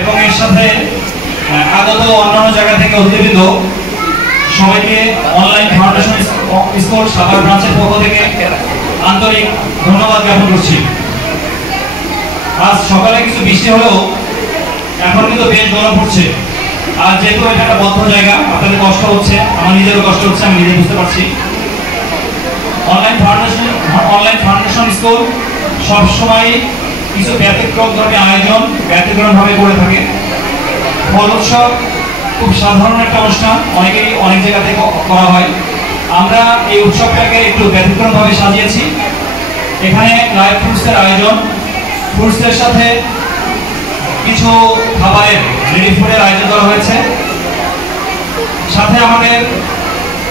এবং এর সাথে আগত অন্যান্য জায়গা থেকে অতিথিবৃন্দ সবাইকে অনলাইন ফাউন্ডেশন স্কুল সাভার ব্রাঞ্চের পক্ষ থেকে আন্তরিক ধন্যবাদ জ্ঞাপন করছি। আজ সকালে কিছু বৃষ্টি হলেও এখন কিন্তু বেশ গরম পড়ছে। আর যেহেতু এটা একটা বদ্ধ জায়গা, আপনাদের কষ্ট হচ্ছে, আমার নিজেরও কষ্ট হচ্ছে, আমি নিজে বুঝতে পারছি। অনলাইন ফাউন্ডেশন স্কুল সবসময় কিছু ব্যতিক্রম ধরনের আয়োজন ব্যতিক্রমভাবে করে থাকে। ফল উৎসব খুব সাধারণ একটা অনুষ্ঠান, অনেকেই অনেক জায়গা থেকে করা হয়। আমরা এই উৎসবটাকে একটু ব্যতিক্রমভাবে সাজিয়েছি। এখানে লাইভ ফ্রুটসের আয়োজন, ফ্রুটসের সাথে কিছু খাবারের রেডি ফুডের আয়োজন করা হয়েছে। সাথে আমাদের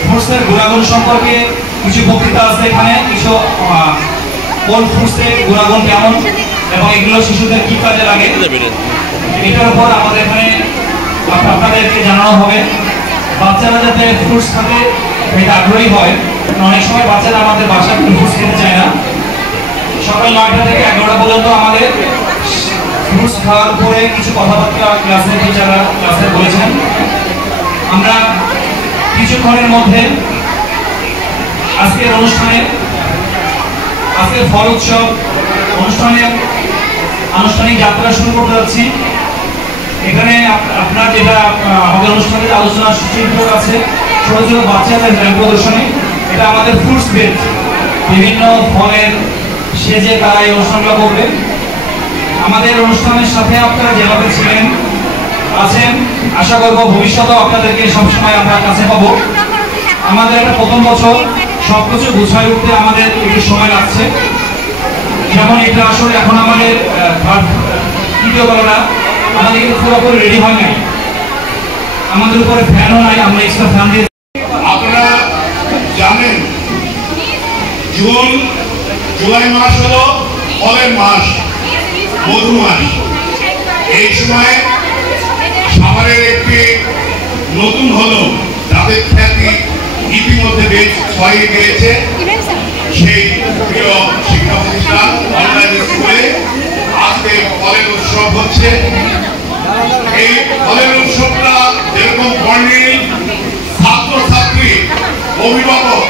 ফ্রুটসের গুণাগুণ সম্পর্কে কিছু বক্তৃতা আছে। এখানে কিছু কোন ফ্রুটসের গুণাগুণ কেমন এবং এগুলো শিশুদের কি কাজে লাগে, এটার উপর আমাদের এখানে আপনাদেরকে জানানো হবে। বাচ্চারা যাতে ফ্রুটস খেতে এটা আগ্রহী হয়, অনেক সময় বাচ্চারা আমাদের বাসায় ফ্রুটস খেতে চায় না। সকাল 9টা থেকে 11টা পর্যন্ত আমাদের ফ্রুটস খাওয়ার পরে কিছু কথাবার্তা ক্লাসের টিচাররা ক্লাসে বলেছেন। আমরা কিছুক্ষণের মধ্যে আজকের ফল উৎসব অনুষ্ঠানের আনুষ্ঠানিক যাত্রা শুরু করতে যাচ্ছি। এখানে আপনার যেটা আমাদের অনুষ্ঠানের আলোচনা সূচিপত্র আছে, ছোট ছোট বাচ্চাদের র্যাম্প প্রদর্শনী, এটা আমাদের ফ্রুটস বেঞ্চ, বিভিন্ন ফলের সেজে তারা এই অনুষ্ঠানগুলো করবে। আমাদের অনুষ্ঠানের সাথে আপনারা যেভাবে ছিলেন আছেন, আশা করব ভবিষ্যতেও আপনাদেরকে সবসময় আমরা কাছে পাবো। আমাদের একটা প্রথম বছর সবকিছু গুছায় উঠতে আমাদের একটু সময় লাগছে। যেমন এটা আসলে এখন আমাদের তৃতীয় বেলাটা আমাদের কিন্তু পুরোপুরি রেডি হয় নাই, আমাদের উপরে ফ্যানও নাই, আমরা এক্সট্রা ফ্যান দিয়ে। আপনারা জানেন জুলাই মাস হলো ফলের মাস, মধু মাস। এই সময় সাভারের একটি নতুন হলো যাদের খ্যাতি ইতিমধ্যে বেশ ছড়িয়ে গিয়েছে, সেই প্রিয় শিক্ষা প্রতিষ্ঠান অনলাইন স্কুলে আজকে ফলের উৎসব হচ্ছে। এই ফলের উৎসবটা যেরকম বর্ণিল, ছাত্রছাত্রী, অভিভাবক,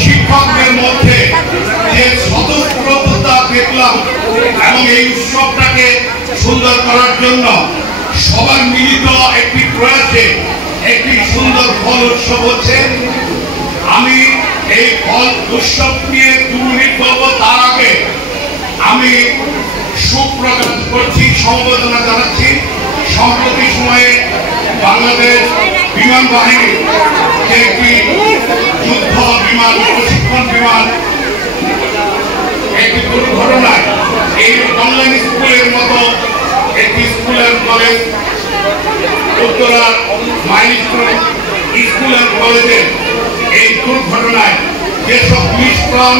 শিক্ষকদের মধ্যে যে স্বতঃস্ফূর্ততা দেখলাম এবং এই উৎসবটাকে সুন্দর করার জন্য সবার মিলিত একটি প্রয়াসে একটি সুন্দর ফল উৎসব হচ্ছে। আমি এই ফল উৎসব নিয়ে 2 মিনিট বলবো, তার আগে আমি শোক প্রকাশ করছি, সমবেদনা জানাচ্ছি। সম্প্রতি সময়ে বাংলাদেশ বিমান বাহিনী যে একটি যুদ্ধ বিমান, প্রশিক্ষণ বিমান, একটি দুর্ঘটনায় এই অনলাইন স্কুলের মতো একটি স্কুলের college, Uttara milestone school and কলেজের এই দুর্ঘটনায় যেসব 20 প্রাণ